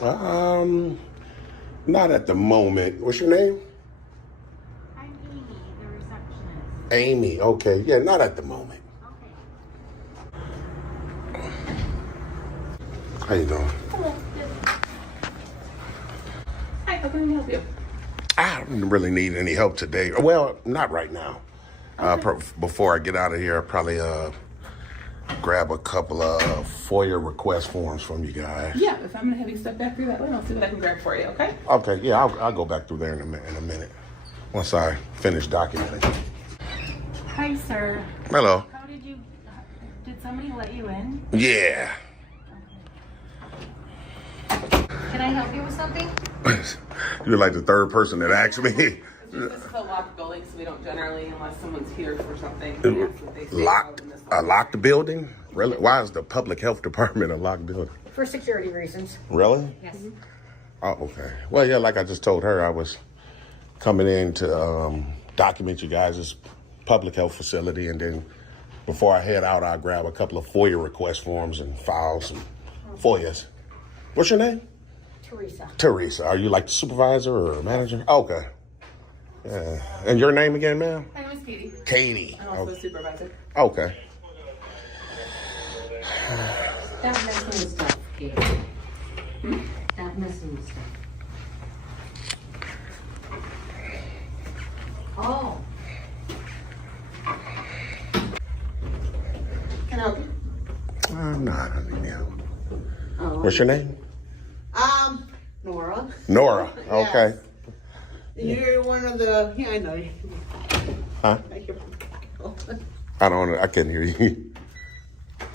Um, Not at the moment. What's your name? I'm Amy, the receptionist. Amy. Okay. Yeah, not at the moment. Okay. How you doing? Hello. Good. Hi, how can I help you? I don't really need any help today. Well, not right now. Before I get out of here, I'll probably grab a couple of FOIA request forms from you guys. Yeah, if I'm gonna have you step back through that way, I'll see what I can grab for you, okay? Okay, yeah, I'll go back through there in a minute. Once I finish documenting. Hi, sir. Hello. Did somebody let you in? Yeah. Can I help you with something? You're like the third person that asked me. This is a locked building, so we don't generally, unless someone's here for something. That's what they say Locked? in this A locked building? Really? Why is the public health department a locked building? For security reasons. Really? Yes. Oh, okay. Well, yeah, like I just told her, I was coming in to document you guys' public health facility, and then before I head out, I'll grab a couple of FOIA request forms and file some FOIAs. What's your name? Teresa. Teresa. Are you like the supervisor or manager? Okay. Yeah. And your name again, ma'am? My name is Katie. Katie. I'm also the supervisor. Okay. Stop messing with stuff, Kate. Stop messing with stuff. Oh. Can I help you? I'm not. I need help. Oh. What's your name? Nora. Nora. Okay. You're one of the, yeah, I know you. Huh? I can't hear you.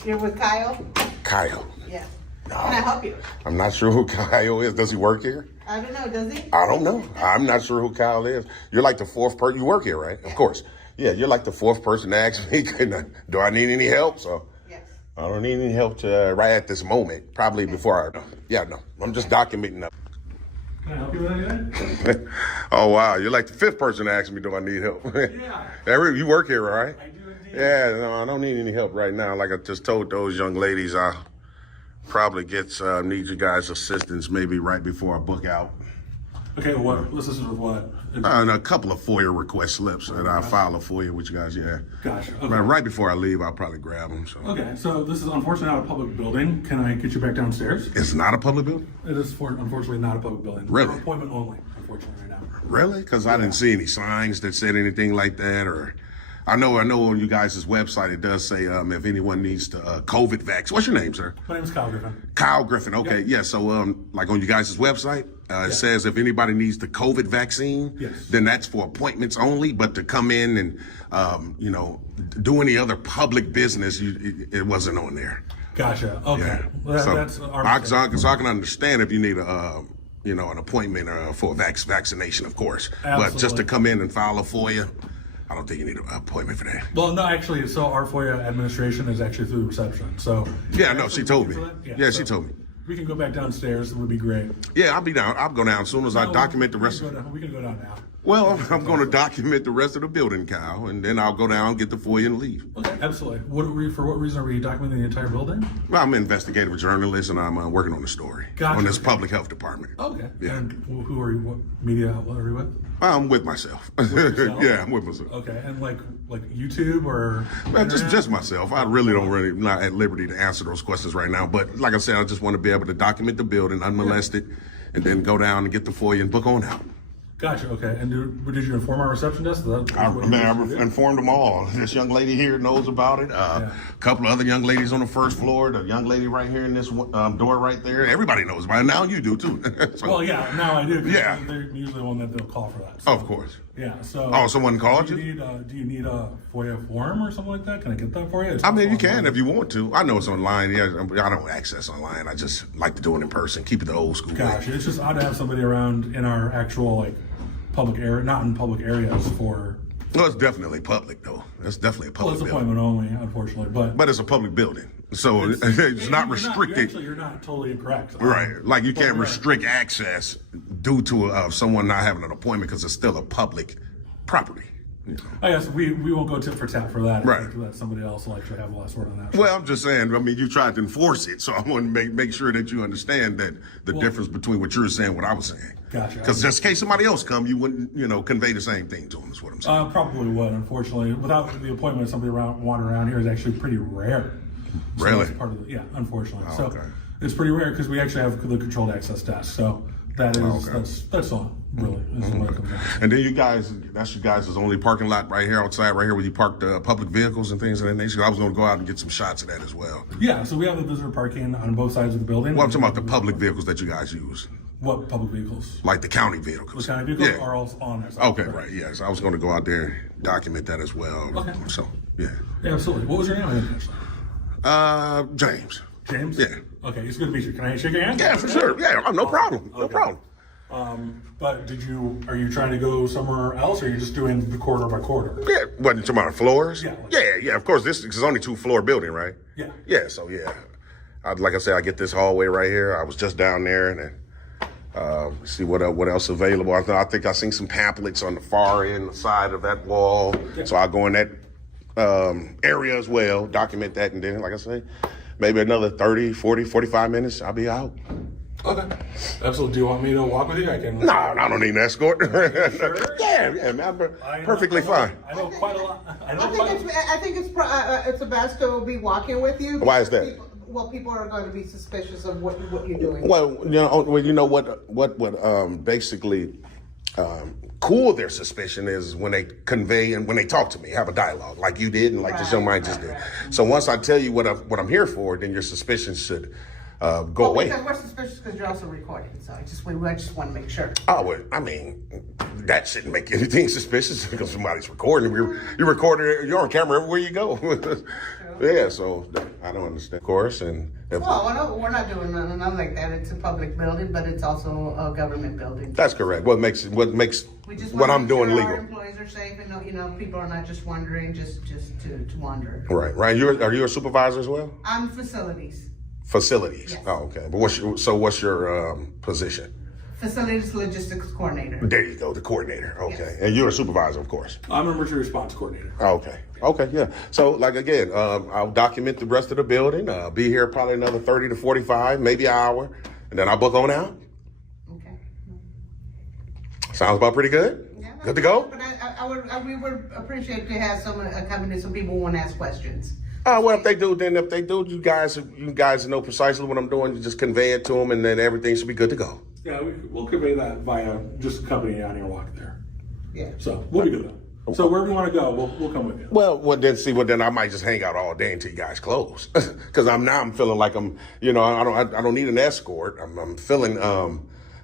You're with Kyle? Kyle. Yeah. Can I help you? I'm not sure who Kyle is. Does he work here? I don't know, does he? I don't know. I'm not sure who Kyle is. You're like the fourth person. You work here, right? Of course. Yeah, you're like the fourth person to ask me, do I need any help? So Yes. I don't need any help right at this moment. Probably before no. I'm just documenting that. Can I help you with anything? Oh, wow. You're like the fifth person to ask me, do I need help? Yeah. You work here, right? I do indeed. Yeah, no, I don't need any help right now. Like I just told those young ladies, I'll probably need you guys' assistance maybe right before I book out. Okay, what? Let's listen with what? And a couple of FOIA request slips, and I'll file a FOIA with you guys, yeah. Gotcha. Okay. Right before I leave, I'll probably grab them. So. Okay, so this is unfortunately not a public building. Can I get you back downstairs? It's not a public building? It is unfortunately not a public building. Really? For appointment only, unfortunately, right now. Really? Because I didn't see any signs that said anything like that, or... I know on you guys' website, it does say if anyone needs to COVID vaccine. What's your name, sir? My name is Kyle Griffin. Kyle Griffin. Okay, yeah. So, like on you guys' website, it says if anybody needs the COVID vaccine, Yes. then that's for appointments only. But to come in and do any other public business, it wasn't on there. Gotcha. Okay. Yeah. Well, so, that's our so I can understand if you need an appointment for vaccination, of course. But just to Absolutely. come in and file a FOIA, I don't think you need an appointment for that. Well, no, actually, so our FOIA administration is actually through reception. So Yeah, no, she told me. Yeah, she so told me. We can go back downstairs. It would be great. Yeah, I'll be down. I'll go down as soon as I document the rest. We can go down now. Well, I'm going to document the rest of the building, Kyle, and then I'll go down, get the FOIA, and leave. Okay, absolutely. For what reason are we documenting the entire building? Well, I'm an investigative journalist, and I'm working on the story Gotcha. on this public health department. Okay. Yeah. And who are you? What media outlet are you with? I'm with myself. yourself? Yeah, I'm with myself. Okay, and like YouTube or Well, internet? just myself. I really not at liberty to answer those questions right now. But like I said, I just want to be able to document the building unmolested, and then go down and get the FOIA and book on out. Gotcha. Okay. And did you inform our reception desk? I've informed them all. This young lady here knows about it. A couple of other young ladies on the first floor. The young lady right here in this door right there. Everybody knows about it. Now you do too. So, Well, yeah. Now I do. 'Cause Yeah. They're usually the one that they'll call for that. So, of course. Yeah. So. Oh, someone called do you? Do you need a FOIA form or something like that? Can I get that for you? It's I mean, you online. can if you want to. I know it's online. Yeah, I don't access online. I just like to do it in person. Keep it the old school way. Gotcha. It's just odd to have somebody around in our actual public area, not in public areas for. Well, it's definitely public though. It's definitely a Well, public it's building. appointment only, unfortunately, but But it's a public building, so it's not restricted. You're not totally incorrect. Right, like you But can't we are. restrict access due to someone not having an appointment because it's still a public property. I guess we won't go tit for tat for that. I Right. think that somebody else will actually have a last word on that. Well, I'm just saying. I mean, you tried to enforce it, so I want to make sure that you understand that the difference between what you're saying and what I was saying. Gotcha. Because just in case somebody else come, you wouldn't, convey the same thing to them. Is what I'm saying. Probably would, unfortunately. Without the appointment, somebody wandering around here is actually pretty rare. So Really? that's part of yeah, unfortunately. Oh, so okay. it's pretty rare because we actually have the controlled access desk. So that is Okay. that's all really. Is what it comes down to. And then you guys, that's you guys' only parking lot right here outside, right here where you park the public vehicles and things of that nature. I was going to go out and get some shots of that as well. Yeah, so we have the visitor parking on both sides of the building. Well, I'm talking about the public vehicles that you guys use, What public vehicles? like the county vehicles. The county vehicles Yeah. are all on there. Okay, right. Yes, I was going to go out there and document that as well. Okay. So, yeah. Yeah, absolutely. What was your name? I didn't catch that. James. James? Yeah. Okay, it's good to meet you. Can I shake your hand? Yeah, for sure. Yeah, no problem. No Okay. problem. But are you trying to go somewhere else, or are you just doing the corridor by corridor? Yeah, wasn't to my floors. Yeah. Yeah. Of course, this is only 2-floor building, right? Yeah. Yeah. So yeah, like I said, I get this hallway right here. I was just down there and then see what else available. I think I seen some pamphlets on the far end side of that wall. Yeah. So I'll go in that area as well, document that, and then, like I say, maybe another 30, 40, 45 minutes, I'll be out. Okay. Absolutely. Do you want me to walk with you? I can. No, I don't need an escort. Yeah, man, I'm perfectly fine. I know quite a lot. I think it's the best to be walking with you. Why is that? People are going to be suspicious of what you're doing. Well, you know what would basically cool their suspicion is when they convey and when they talk to me, have a dialogue like you did and like this young man just did. So once I tell you what I'm here for, then your suspicion should go away. Because we're suspicious because you're also recording, so I just want to make sure. Oh, well, I mean, that shouldn't make anything suspicious because somebody's recording. You're recording. You're on camera everywhere you go. Yeah, so I don't understand. Of course, and Well, we're not doing nothing like that. It's a public building, but it's also a government building. that's correct. What makes We just what wanna I'm make doing sure legal? Our employees are safe, and people are not just wandering just to wander. Right. Are you a supervisor as well? I'm facilities Facilities. Yes. Oh, okay. But what's your position? facilities logistics coordinator. There you go, the coordinator. Okay. Yes. And you're a supervisor, of course. I'm an emergency response coordinator. Okay, yeah. So, like, again, I'll document the rest of the building. Be here probably another 30 to 45, maybe an hour, and then I'll book on out. Okay. Sounds about pretty good? Yeah, Good to go? But we would appreciate to have some company, some people want to ask questions. Well, if they do, you guys know precisely what I'm doing. You just convey it to them, and then everything should be good to go. Yeah, we'll convey that via just accompanying on your walk there. Yeah. So we'll be good though. So wherever you want to go, we'll come with you. Well, then I might just hang out all day until you guys close, because I'm feeling like I don't need an escort. I'm feeling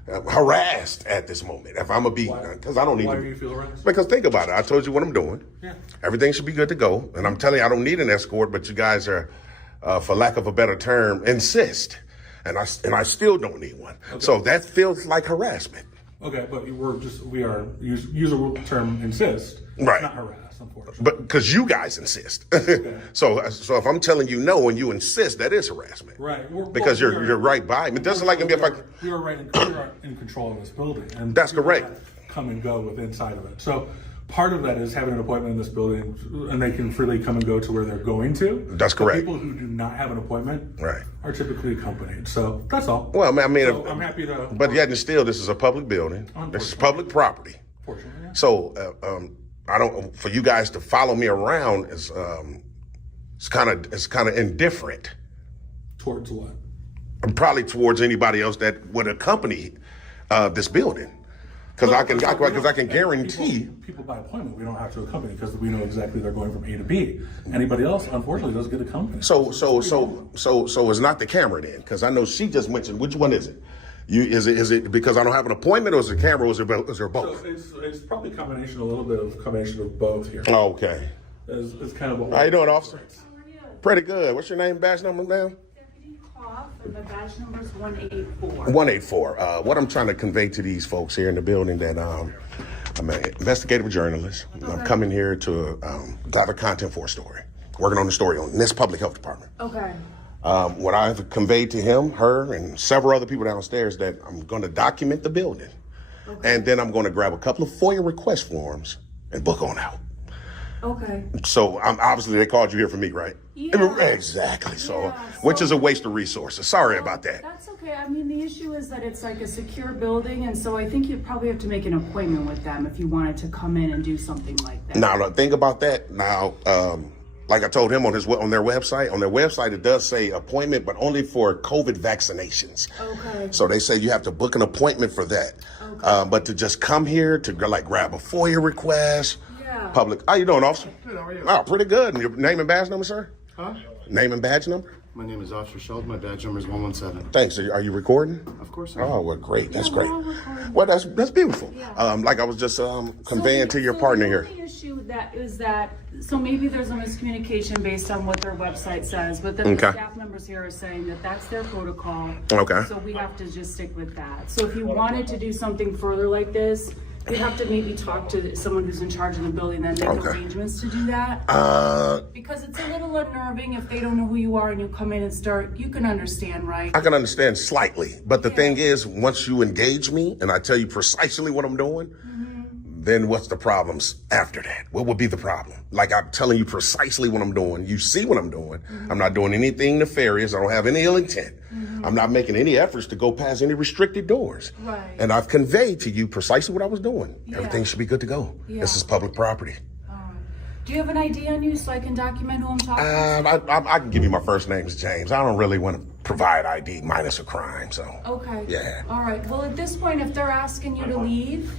harassed at this moment. If I'm gonna be, because I don't need. Why to, do you feel harassed? Because think about it. I told you what I'm doing. Yeah. Everything should be good to go, and I'm telling you, I don't need an escort. But you guys are, for lack of a better term, insist, and I still don't need one. Okay. So that feels like harassment. Okay, but we are use a term insist, Right. not harass, unfortunately. But because you guys insist, so if I'm telling you no and you insist, that is harassment, Right. Because you're right by me. It doesn't like me if I. We are right in control of this building, and That's people correct. that come and go with inside of it. So part of that is having an appointment in this building, and they can freely come and go to where they're going to. That's The correct. people who do not have an appointment, Right. are typically accompanied. So that's all. Well, I mean, So I'm happy to. but yet and still, this is a public building. This is public property. Fortunately, yeah. So I don't. For you guys to follow me around is it's kind of indifferent. Towards what? Probably towards anybody else that would accompany this building, because I can guarantee. People by appointment, we don't have to accompany because we know exactly they're going from A to B. Anybody else, unfortunately, doesn't get accompanied. So it's not the camera then, because I know she just mentioned. Which one is it? Is it because I don't have an appointment, or is it camera, or is there both? So it's probably a little bit of combination of both here. Okay. It's kind of How you doing, officer? Pretty good. What's your name, badge number, ma'am? Deputy Clough, and the badge number is 184. 184. What I'm trying to convey to these folks here in the building that I'm an investigative journalist. I'm coming here to gather content for a story. Working on the story on this public health department. Okay. What I've conveyed to him, her, and several other people downstairs that I'm going to document the building. And then I'm going to grab a couple of FOIA request forms and book on out. Okay. So obviously they called you here for me, right? Yeah. Exactly. So, Yeah, which so- is a waste of resources. Sorry about that. That's okay. I mean, the issue is that it's like a secure building, and so I think you'd probably have to make an appointment with them if you wanted to come in and do something like that. Now, the thing about that, like I told him on their website, it does say appointment, but only for COVID vaccinations. Okay. So they say you have to book an appointment for that. But to just come here to like grab a FOIA request, Yeah. public. How you doing, officer? Good, how are you? Oh, pretty good. And your name and badge number, sir? Huh? Name and badge number? My name is Officer Sheldon. My badge number is 117. Thanks. Are you recording? Of course I am. Oh, well, great. That's Yeah, great. we're all recording. Well, that's beautiful. Yeah. Like I was just conveying to your partner the here. only issue so maybe there's a miscommunication based on what their website says, but then the Okay. staff members here are saying that that's their protocol. Okay. So we have to just stick with that. So if you wanted to do something further like this, you'd have to maybe talk to someone who's in charge of the building, then make Okay. arrangements to do that. Because it's a little unnerving if they don't know who you are and you come in and start, you can understand, right? I can understand slightly, but the thing is, once you engage me and I tell you precisely what I'm doing, then what's the problems after that? What would be the problem? Like I'm telling you precisely what I'm doing. You see what I'm doing. I'm not doing anything nefarious. I don't have any ill intent. I'm not making any efforts to go past any restricted doors. Right. And I've conveyed to you precisely what I was doing. Yeah. Everything should be good to go. Yeah. This is public property. Do you have an ID on you so I can document who I'm talking to? I can give you my first name is James. I don't really want to provide ID minus a crime, so. Okay. Yeah. All right. Well, at this point, if they're asking you to leave,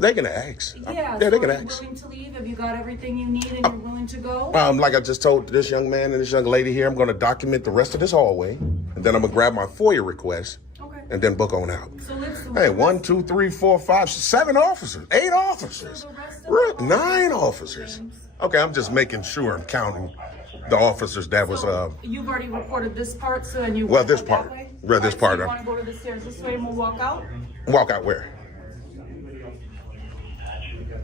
They can ask. yeah, they so can are you ask. willing to leave? Have you got everything you need and you're willing to go? Like I just told this young man and this young lady here, I'm going to document the rest of this hallway, and then I'm going to grab my FOIA request, Okay. and then book on out. So let's. Hey, 1, 2, 3, 4, 5, 7 officers, 8 officers, So the rest of the 9 officers. Okay, I'm just making sure I'm counting the officers that was. You've already recorded this part, so and you. Well, wanna this go part. that way? Well, this Alright, part, So you want to go to the stairs this way, and we'll walk out. Walk out where?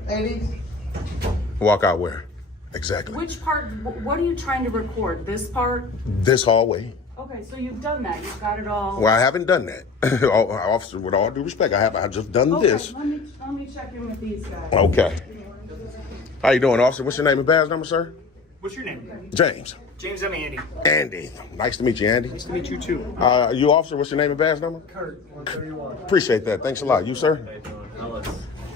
Ladies, Walk out where? Exactly. Which part? What are you trying to record? This part? This hallway. Okay, so you've done that. You've got it all. Well, I haven't done that. Officer, with all due respect, I've just done Okay, this. let me check in with these guys. Okay. How you doing, officer? What's your name and badge number, sir? What's your name? James. James, I'm Andy. Andy. Nice to meet you, Andy. Nice to meet you too. You officer, what's your name and badge number? Kurt, 131. Appreciate that. Thanks a lot. You, sir? Ellis,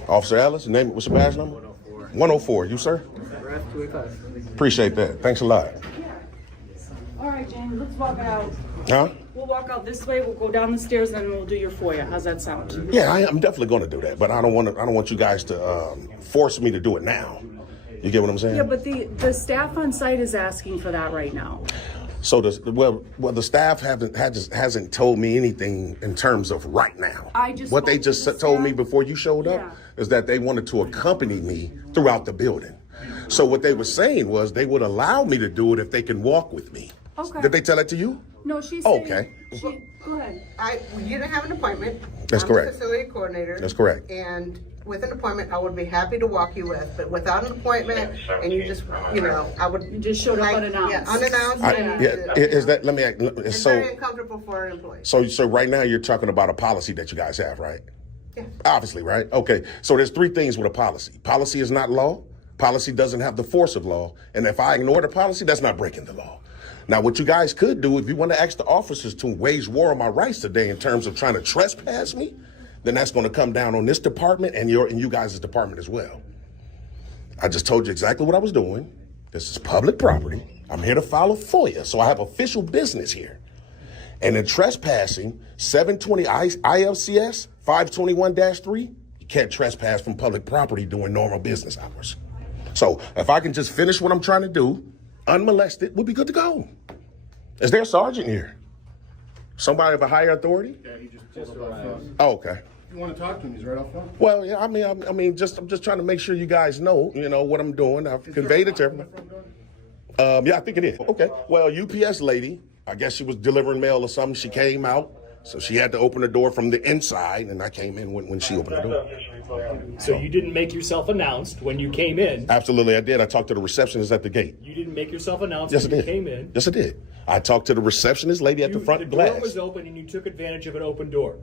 Officer Ellis. Name, what's your badge number? 104. 104. You, sir? Ref 285. Appreciate that. Thanks a lot. All right, James, let's walk it out. Huh? We'll walk out this way. We'll go down the stairs, and we'll do your FOIA. How's that sound? Yeah, I'm definitely going to do that, but I don't want you guys to force me to do it now. You get what I'm saying? Yeah, but the staff on site is asking for that right now. So the staff hasn't told me anything in terms of right now. I just what they spoke to just the told me staff. before you showed up Yeah. is that they wanted to accompany me throughout the building. So what they were saying was they would allow me to do it if they can walk with me. Okay. Did they tell that to you? No, she's Okay. saying. Go ahead. you didn't have an appointment. That's correct. I'm the facility coordinator. That's correct. And with an appointment, I would be happy to walk you with, but without an appointment, and you just, I would. You just showed up like, unannounced. Yeah, unannounced. and, Is that? Let me. It's So very uncomfortable for an employee. so right now you're talking about a policy that you guys have, right? Yeah. Obviously, right? Okay. So there's 3 things with a policy. Policy is not law. Policy doesn't have the force of law. And if I ignore the policy, that's not breaking the law. Now, what you guys could do, if you want to ask the officers to wage war on my rights today in terms of trying to trespass me, then that's going to come down on this department and you guys' department as well. I just told you exactly what I was doing. This is public property. I'm here to file a FOIA, so I have official business here. And in trespassing, 720 ILCS 521-3, you can't trespass from public property during normal business hours. So if I can just finish what I'm trying to do, unmolested, we'll be good to go. Is there a sergeant here? Somebody of a higher authority? Yeah, he just arrived. Oh, okay. You want to talk to him? He's right up front. Well, yeah, I'm just trying to make sure you guys know, what I'm doing. I've conveyed it to everybody. Yeah, I think it is. Okay. Well, UPS lady, I guess she was delivering mail or something. She came out, so she had to open the door from the inside, and I came in when she opened the door. So you didn't make yourself announced when you came in. Absolutely, I did. I talked to the receptionist at the gate. You didn't make yourself announced Yes, I when you did. came in. Yes, I did. I talked to the receptionist lady at the front The glass. door was open and you took advantage of an open door.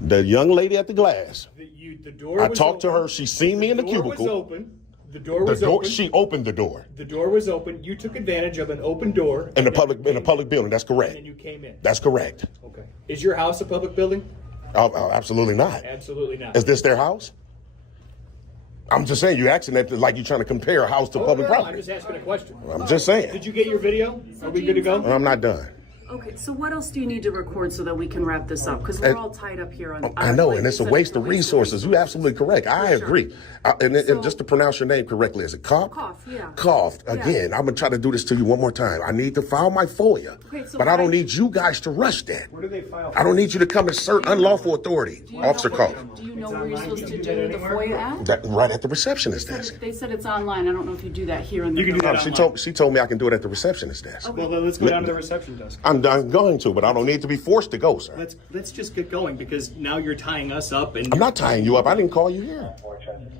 The young lady at the glass. The door I was talked to open. her. She seen me in the door cubicle. was open. The door was open. She opened the door The door was open. You took advantage of an open door. in the and public building. That's then correct. you came in. That's correct. Okay. Is your house a public building? Oh, absolutely not. Absolutely not. Is this their house? I'm just saying, you asking that like you're trying to compare a house to Oh, public no, I'm property. just asking a question. I'm just saying. Did you get your video? Are we good to go? I'm not done. Okay, so what else do you need to record so that we can wrap this up? Because we're all tied up here on. I know, and it's a like you said, waste of resources. You're absolutely correct. I For sure. agree. And just to pronounce your name correctly, is it Koff? Koff, yeah. Koff. Yeah. Again, I'm going to try to do this to you one more time. I need to file my FOIA, Okay, so but I don't why- need you guys to rush that. Where do they file? I don't need you to come assert unlawful authority. Do you know Officer where- Koff. Do you know where you're supposed to do the FOIA at? That, right at the receptionist desk. They said it's online. I don't know if you do that here in the. You can do building. that She told me I can do it at the receptionist desk. Well, then let's go down to the reception desk. I'm going to, but I don't need to be forced to go, sir. Let's just get going because now you're tying us up and I'm not tying you up. I didn't call you here.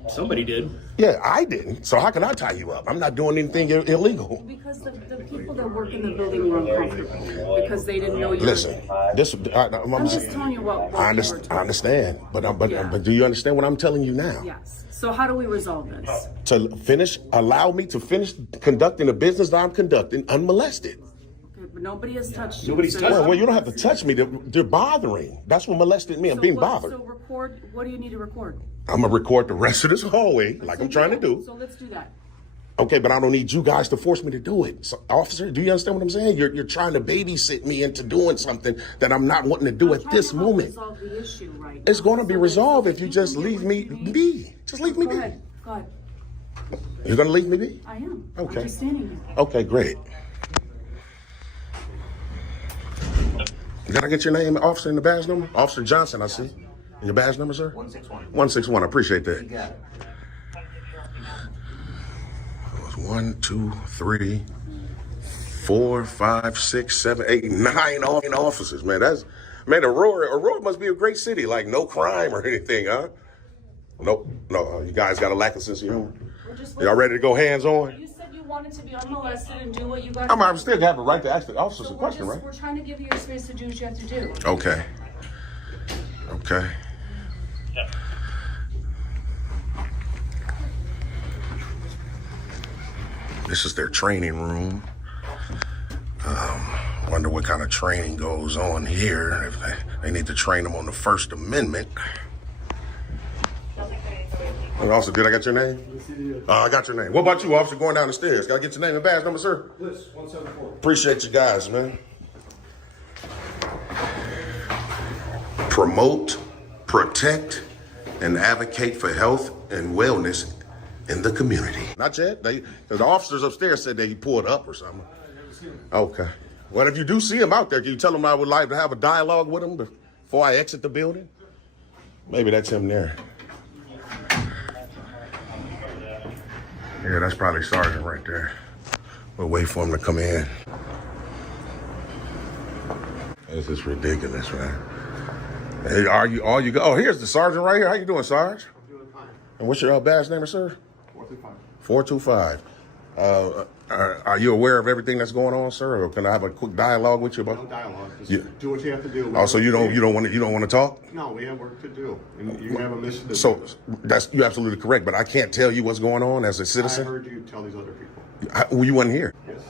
somebody did. Yeah, I didn't. So how can I tie you up? I'm not doing anything illegal. Because the people that work in the building were uncomfortable because they didn't know you. Listen, I'm just telling you what. I we were understand. I understand, but Yeah. but do you understand what I'm telling you now? Yes. So how do we resolve this? Allow me to finish conducting the business that I'm conducting unmolested. Okay, but nobody has touched you. Nobody's so touched Well, you don't have to touch me. They're bothering. That's what molested me. I'm being bothered. So record. What do you need to record? I'm gonna record the rest of this hallway like I'm trying to do. So let's do that. Okay, but I don't need you guys to force me to do it. So, officer, do you understand what I'm saying? You're trying to babysit me into doing something that I'm not wanting to do I'm at trying this to help moment. resolve the issue right It's now. going to be So resolved let's- if you just can get leave me with be. Just leave me Go be. ahead. Go ahead. You're gonna leave me be? I am. Okay. I'm just standing here. Okay, great. Can I get your name, officer, and the badge number? Officer Johnson, I see. And your badge number, sir? 161. 161. I appreciate that. got it. It was 1, 2, 3, 4, 5, 6, 7, 8, 9 officers, man. Aurora must be a great city, like no crime or anything, huh? Nope. No, you guys got a lack of sense of humor. Y'all ready to go hands on? You said you wanted to be unmolested and do what you got. I'm still have a right to ask the officers a question, right? We're trying to give you a space to do what you have to do. Okay. Okay. This is their training room. Wonder what kind of training goes on here. If they need to train them on the First Amendment. And also, did I get your name? I got your name. What about you, officer, going down the stairs? Can I get your name and badge number, sir? Bliss, 174. Appreciate you guys, man. Promote, protect, and advocate for health and wellness in the community. Not yet. The officers upstairs said they pulled up or something. Okay. Well, if you do see him out there, can you tell him I would like to have a dialogue with him before I exit the building? Maybe that's him there. Yeah, that's probably Sergeant right there. We'll wait for him to come in. This is ridiculous, man. Hey, oh, here's the sergeant right here. How you doing, Sarge? I'm doing fine. And what's your badge number, sir? 425. 425. Are you aware of everything that's going on, sir? Or can I have a quick dialogue with you No about? dialogue. Just Yeah. do what you have to do. Oh, so you don't want to talk? No, we have work to do, and you have a mission to So do. you're absolutely correct, but I can't tell you what's going on as a I citizen. heard you tell these other people. You wasn't here. Yes.